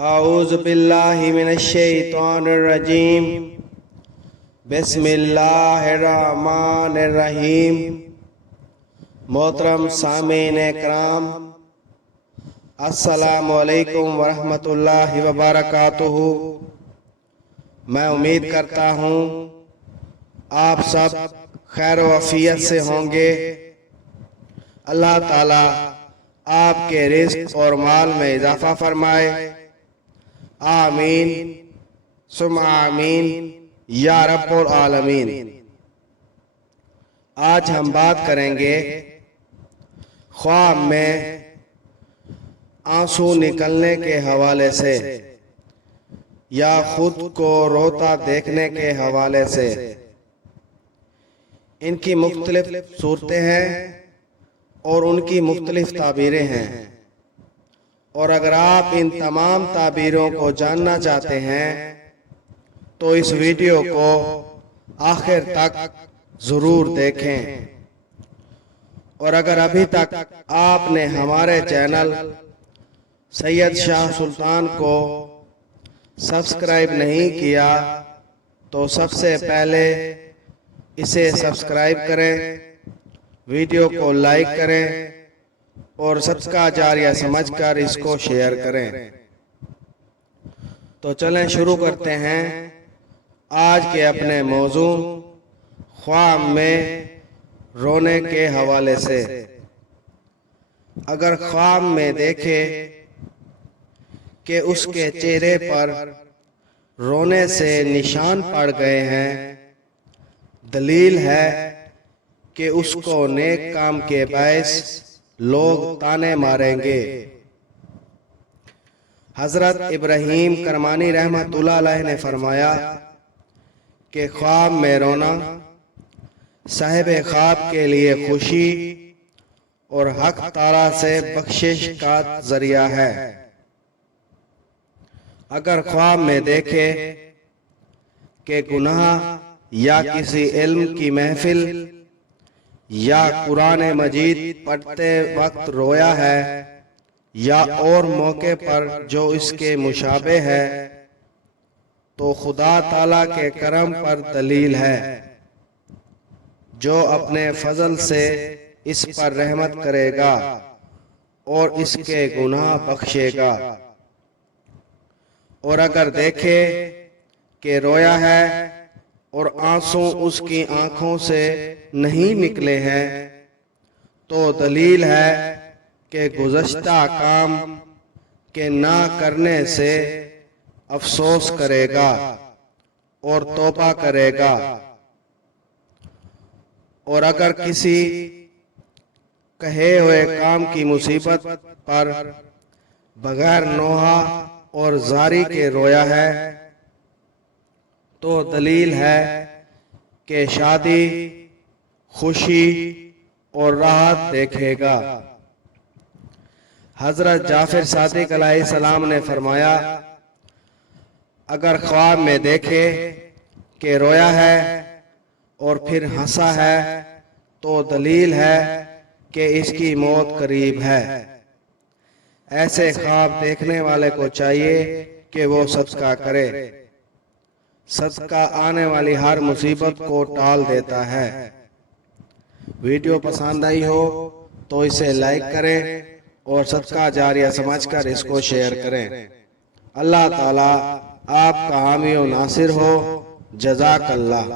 اعوذ باللہ من الشیطان الرجیم بسم اللہ الرحمن الرحیم۔ محترم سامعین کرام، السلام علیکم ورحمۃ اللہ وبرکاتہ۔ میں امید کرتا ہوں آپ سب خیر و عافیت سے ہوں گے۔ اللہ تعالیٰ آپ کے رزق اور مال میں اضافہ فرمائے، آمین ثم آمین یا رب العالمین۔ آج ہم بات کریں گے خواب میں آنسو نکلنے کے حوالے سے یا خود کو روتا دیکھنے کے حوالے سے۔ ان کی مختلف صورتیں ہیں اور ان کی مختلف تعبیریں ہیں، اور اگر آپ ان تمام تعبیروں کو جاننا چاہتے ہیں تو اس ویڈیو کو آخر تک ضرور دیکھیں، اور اگر ابھی تک آپ نے ہمارے چینل سید شاہ سلطان کو سبسکرائب نہیں کیا تو سب سے پہلے اسے سبسکرائب کریں، ویڈیو کو لائک کریں اور صدقہ جاریہ سمجھ کر اس کو شیئر کریں۔ تو چلیں شروع کرتے ہیں آج کے اپنے موضوع خواب میں رونے کے حوالے سے۔ اگر خواب میں دیکھے کہ اس کے چہرے پر رونے سے نشان پڑ گئے ہیں، دلیل ہے کہ اس کو نیک کام کے باعث لوگ تانے ماریں گے۔ حضرت ابراہیم کرمانی رحمۃ اللہ علیہ نے فرمایا کہ خواب میں رونا صاحب خواب کے لیے خوشی اور حق تعالی سے بخشش کا ذریعہ ہے۔ اگر خواب میں دیکھے کہ گناہ یا کسی علم کی محفل یا قرآن مجید پڑھتے وقت رویا ہے یا اور موقع پر جو اس کے مشابہ ہے، تو خدا تعالیٰ کے کرم پر دلیل ہے جو اپنے فضل سے اس پر رحمت کرے گا اور اس کے گناہ بخشے گا۔ اور اگر دیکھے کہ رویا ہے اور آنسو اس کی آنکھوں سے نہیں نکلے ہیں، تو دلیل ہے کہ گزشتہ کام کے نہ کرنے سے افسوس کرے گا اور توبہ کرے گا۔ اور اگر کسی کہے ہوئے کام کی مصیبت پر بغیر نوحہ اور زاری کے رویا ہے، تو دلیل ہے کہ شادی، خوشی اور راحت دیکھے گا۔ حضرت جعفر صادق علیہ السلام نے فرمایا، اگر خواب میں دیکھے کہ رویا ہے اور پھر ہنسا ہے تو دلیل ہے کہ اس کی موت قریب ہے۔ ایسے خواب دیکھنے والے کو چاہیے کہ وہ صدقہ کرے۔ صدقہ آنے والی ہر مصیبت کو ٹال دیتا ہے۔ ویڈیو پسند آئی ہو تو اسے لائک کریں اور صدقہ جاریہ سمجھ کر اس کو شیئر کریں۔ اللہ تعالیٰ آپ کا حامی و ناصر ہو۔ جزاک اللہ۔